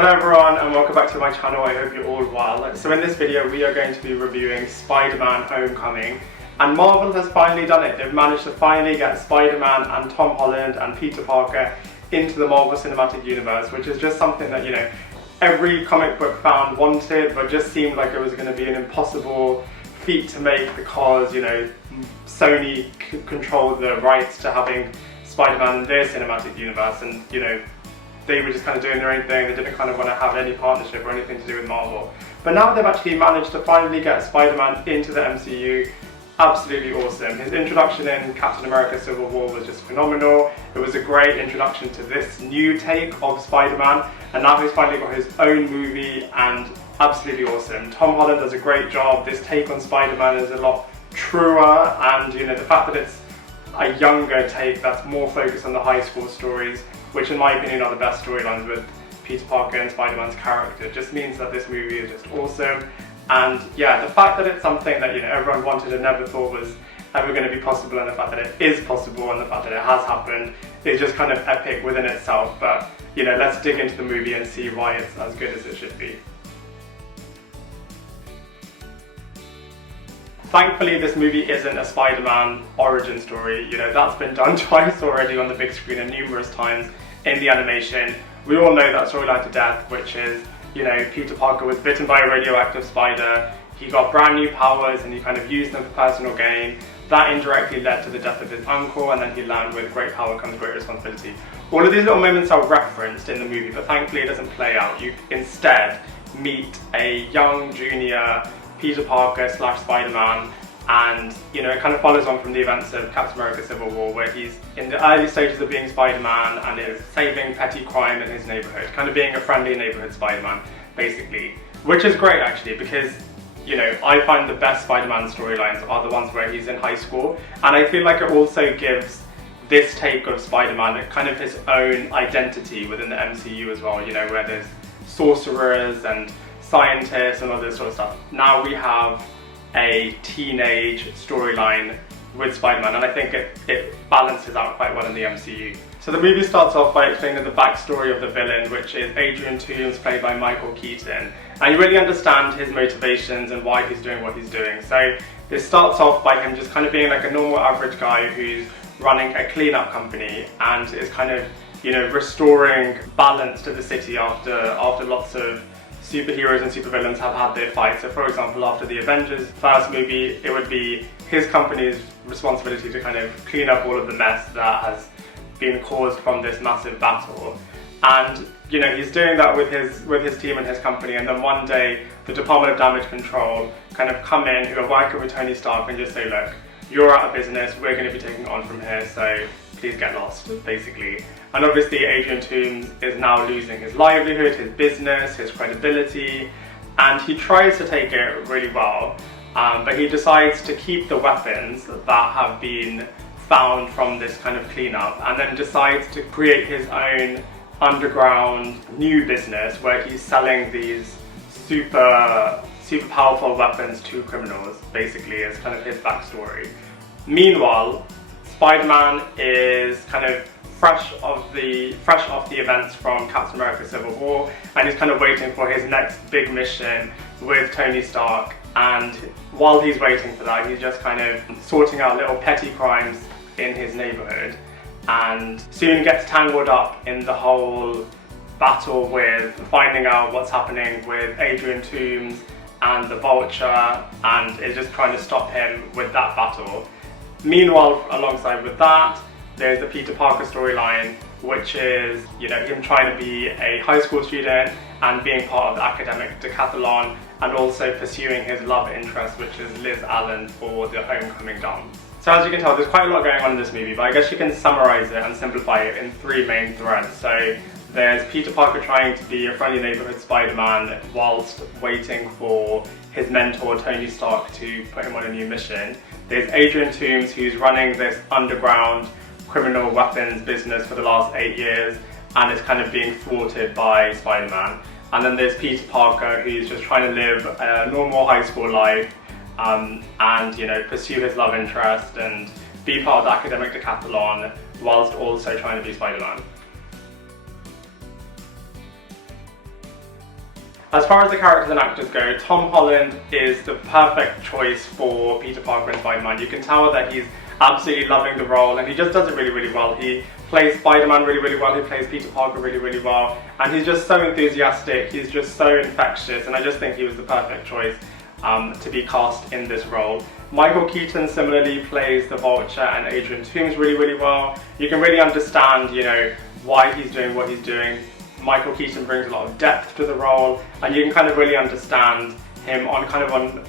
Hello everyone and welcome back to my channel. I hope you're all well. So in this video we are going to be reviewing Spider-Man Homecoming, and Marvel has finally done it. They've managed to finally get Spider-Man and Tom Holland and Peter Parker into the Marvel Cinematic Universe, which is just something that, you know, every comic book fan wanted, but just seemed like it was going to be an impossible feat to make because, you know, Sony controlled the rights to having Spider-Man in their cinematic universe, and, you know, they were just kind of doing their own thing. They didn't kind of want to have any partnership or anything to do with Marvel. But now they've actually managed to finally get Spider-Man into the MCU. Absolutely awesome. His introduction in Captain America Civil War was just phenomenal. It was a great introduction to this new take of Spider-Man, and now he's finally got his own movie, and absolutely awesome. Tom Holland does a great job. This take on Spider-Man is a lot truer, and, you know, the fact that it's a younger take that's more focused on the high school stories, which in my opinion are the best storylines with Peter Parker and Spider-Man's character, just means that this movie is just awesome. And yeah, the fact that it's something that, you know, everyone wanted and never thought was ever going to be possible, and the fact that it is possible and the fact that it has happened is just kind of epic within itself. But, you know, let's dig into the movie and see why it's as good as it should be. Thankfully, this movie isn't a Spider-Man origin story. You know, that's been done twice already on the big screen and numerous times in the animation. We all know that storyline to death, which is, you know, Peter Parker was bitten by a radioactive spider, he got brand new powers and he kind of used them for personal gain. That indirectly led to the death of his uncle, and then he learned with great power comes great responsibility. All of these little moments are referenced in the movie, but thankfully it doesn't play out. You instead meet a young junior Peter Parker / Spider-Man, and, you know, it kind of follows on from the events of Captain America Civil War, where he's in the early stages of being Spider-Man and is saving petty crime in his neighborhood, kind of being a friendly neighborhood Spider-Man, basically. Which is great, actually, because, you know, I find the best Spider-Man storylines are the ones where he's in high school, and I feel like it also gives this take of Spider-Man kind of his own identity within the MCU as well, you know, where there's sorcerers and scientists and all this sort of stuff. Now we have a teenage storyline with Spider-Man, and I think it balances out quite well in the MCU. So the movie starts off by explaining the backstory of the villain, which is Adrian Toomes, played by Michael Keaton, and you really understand his motivations and why he's doing what he's doing. So this starts off by him just kind of being like a normal average guy who's running a cleanup company and is kind of, you know, restoring balance to the city after lots of superheroes and supervillains have had their fights. So for example, after the Avengers first movie, it would be his company's responsibility to kind of clean up all of the mess that has been caused from this massive battle. And, you know, he's doing that with his team and his company, and then one day the Department of Damage Control kind of come in, who are working with Tony Stark, and just say, look, you're out of business, we're going to be taking it on from here, so please get lost, basically. And obviously Adrian Toomes is now losing his livelihood, his business, his credibility, and he tries to take it really well, but he decides to keep the weapons that have been found from this kind of cleanup, and then decides to create his own underground new business where he's selling these super powerful weapons to criminals, basically, as kind of his backstory. Meanwhile, Spider-Man is kind of fresh off the events from Captain America Civil War, and he's kind of waiting for his next big mission with Tony Stark, and while he's waiting for that, he's just kind of sorting out little petty crimes in his neighborhood, and soon gets tangled up in the whole battle with finding out what's happening with Adrian Toomes and the Vulture, and is just trying to stop him with that battle. Meanwhile, alongside with that, there's the Peter Parker storyline, which is, you know, him trying to be a high school student and being part of the academic decathlon, and also pursuing his love interest, which is Liz Allen, for the homecoming dance. So as you can tell, there's quite a lot going on in this movie, but I guess you can summarize it and simplify it in three main threads. So there's Peter Parker trying to be a friendly neighborhood Spider-Man whilst waiting for his mentor Tony Stark to put him on a new mission. There's Adrian Toomes, who's running this underground criminal weapons business for the last 8 years and is kind of being thwarted by Spider-Man. And then there's Peter Parker, who's just trying to live a normal high school life, and, you know, pursue his love interest and be part of the academic decathlon whilst also trying to be Spider-Man. As far as the characters and actors go, Tom Holland is the perfect choice for Peter Parker and Spider-Man. You can tell that he's absolutely loving the role, and he just does it really, really well. He plays Spider-Man really, really well, he plays Peter Parker really, really well, and he's just so enthusiastic, he's just so infectious, and I just think he was the perfect choice to be cast in this role. Michael Keaton similarly plays the Vulture and Adrian Toomes really, really well. You can really understand, you know, why he's doing what he's doing. Michael Keaton brings a lot of depth to the role, and you can kind of really understand him on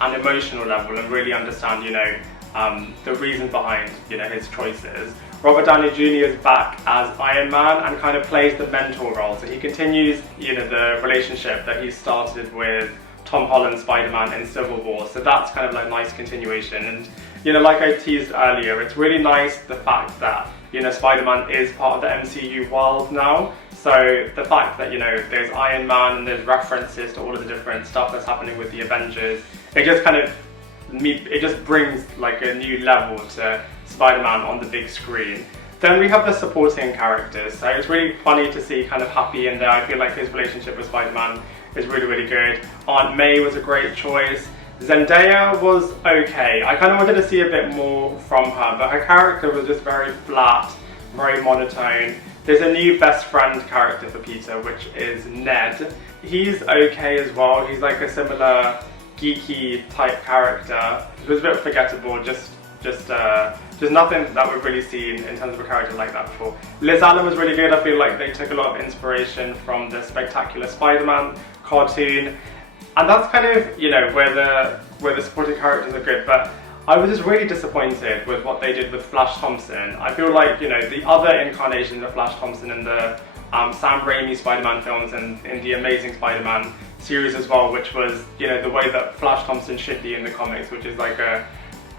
an emotional level and really understand, you know, the reason behind, you know, his choices. Robert Downey Jr. is back as Iron Man and kind of plays the mentor role, so he continues, you know, the relationship that he started with Tom Holland Spider-Man in Civil War, so that's kind of like a nice continuation. And you know, like I teased earlier, it's really nice the fact that, you know, Spider-Man is part of the MCU world now. So the fact that, you know, there's Iron Man and there's references to all of the different stuff that's happening with the Avengers, it just kind of it just brings like a new level to Spider-Man on the big screen. Then we have the supporting characters, so it's really funny to see kind of Happy in there. I feel like his relationship with Spider-Man is really, really good. Aunt May was a great choice. Zendaya was okay. I kind of wanted to see a bit more from her, but her character was just very flat, very monotone. There's a new best friend character for Peter, which is Ned. He's okay as well. He's like a similar geeky type character. It was a bit forgettable, just nothing that we've really seen in terms of a character like that before. Liz Allen was really good. I feel like they took a lot of inspiration from the Spectacular Spider-Man cartoon, and that's kind of, you know, where the supporting characters are good. But I was just really disappointed with what they did with Flash Thompson. I feel like, you know, the other incarnation of Flash Thompson in the Sam Raimi Spider-Man films and in the Amazing Spider-Man series as well, which was, you know, the way that Flash Thompson should be in the comics, which is like a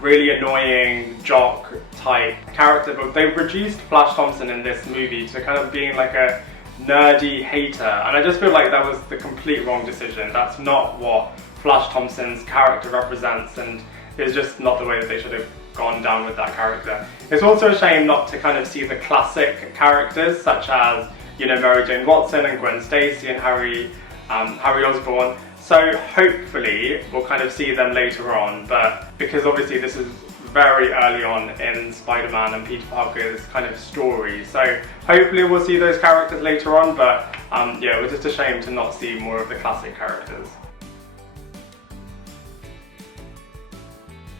really annoying jock type character. But they reduced Flash Thompson in this movie to kind of being like a nerdy hater, and I just feel like that was the complete wrong decision. That's not what Flash Thompson's character represents, and it's just not the way that they should have gone down with that character. It's also a shame not to kind of see the classic characters, such as, you know, Mary Jane Watson and Gwen Stacy and Harry Osborn. So hopefully we'll kind of see them later on, but because obviously this is very early on in Spider-Man and Peter Parker's kind of story, so hopefully we'll see those characters later on, but yeah, it was just a shame to not see more of the classic characters.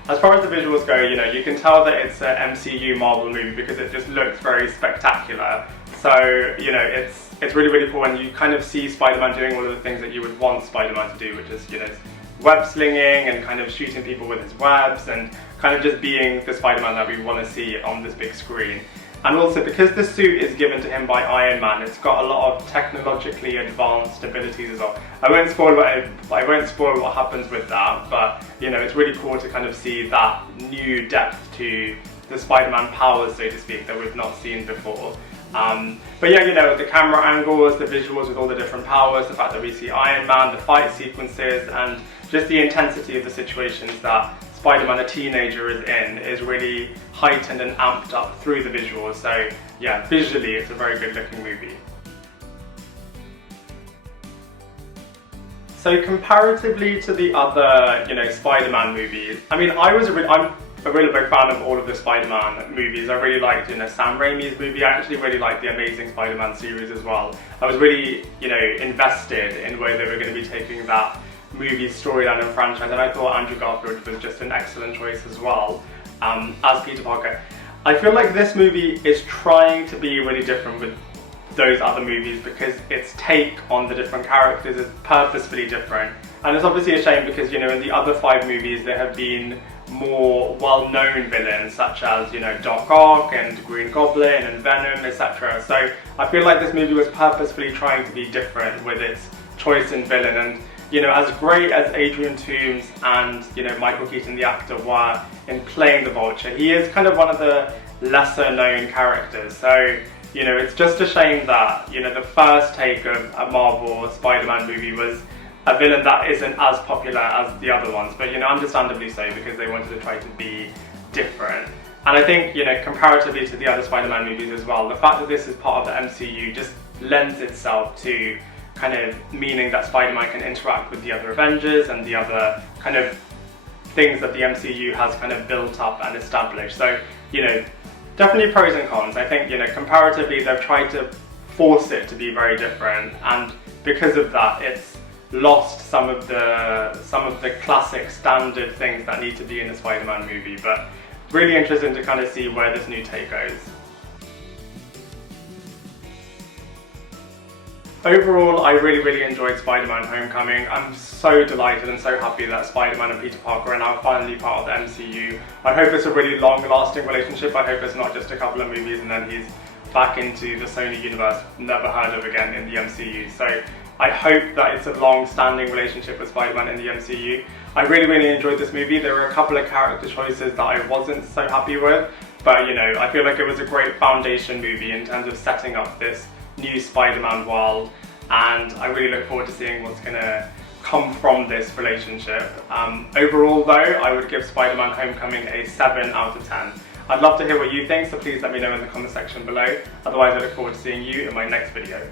As far as the visuals go, you know, you can tell that it's an MCU Marvel movie because it just looks very spectacular. So, you know, it's really, really cool, and you kind of see Spider-Man doing all of the things that you would want Spider-Man to do, which is, you know, web slinging and kind of shooting people with his webs and kind of just being the Spider-Man that we want to see on this big screen. And also, because the suit is given to him by Iron Man, it's got a lot of technologically advanced abilities as well. I won't spoil what happens with that, but you know, it's really cool to kind of see that new depth to the Spider-Man powers, so to speak, that we've not seen before. But yeah, you know, the camera angles, the visuals with all the different powers, the fact that we see Iron Man, the fight sequences, and just the intensity of the situations that Spider-Man, a teenager, is in, is really heightened and amped up through the visuals. So yeah, visually it's a very good looking movie. So comparatively to the other, you know, Spider-Man movies, I mean, I'm a really big fan of all of the Spider-Man movies. I really liked, you know, Sam Raimi's movie. I actually really liked the Amazing Spider-Man series as well. I was really, you know, invested in where they were going to be taking that movie's storyline and franchise, and I thought Andrew Garfield was just an excellent choice as well as Peter Parker. I feel like this movie is trying to be really different with those other movies because its take on the different characters is purposefully different, and it's obviously a shame because, you know, in the other 5 movies there have been more well-known villains such as, you know, Doc Ock and Green Goblin and Venom, etc. So I feel like this movie was purposefully trying to be different with its choice in villain. And you know, as great as Adrian Toomes and, you know, Michael Keaton the actor were in playing the Vulture, he is kind of one of the lesser known characters. So, you know, it's just a shame that, you know, the first take of a Marvel Spider-Man movie was a villain that isn't as popular as the other ones, but, you know, understandably so, because they wanted to try to be different. And I think, you know, comparatively to the other Spider-Man movies as well, the fact that this is part of the MCU just lends itself to kind of meaning that Spider-Man can interact with the other Avengers and the other kind of things that the MCU has kind of built up and established. So, you know, definitely pros and cons. I think, you know, comparatively they've tried to force it to be very different, and because of that it's lost some of the classic standard things that need to be in a Spider-Man movie. But really interesting to kind of see where this new take goes. Overall, I really enjoyed Spider-Man Homecoming. I'm so delighted and so happy that Spider-Man and Peter Parker are now finally part of the MCU. I hope it's a really long-lasting relationship. I hope it's not just a couple of movies and then he's back into the Sony universe, never heard of again in the MCU. So I hope that it's a long-standing relationship with Spider-Man in the MCU. I really enjoyed this movie. There were a couple of character choices that I wasn't so happy with, but you know, I feel like it was a great foundation movie in terms of setting up this new Spider-Man world, and I really look forward to seeing what's going to come from this relationship. Overall though, I would give Spider-Man Homecoming a 7 out of 10. I'd love to hear what you think, so please let me know in the comment section below. Otherwise I look forward to seeing you in my next video.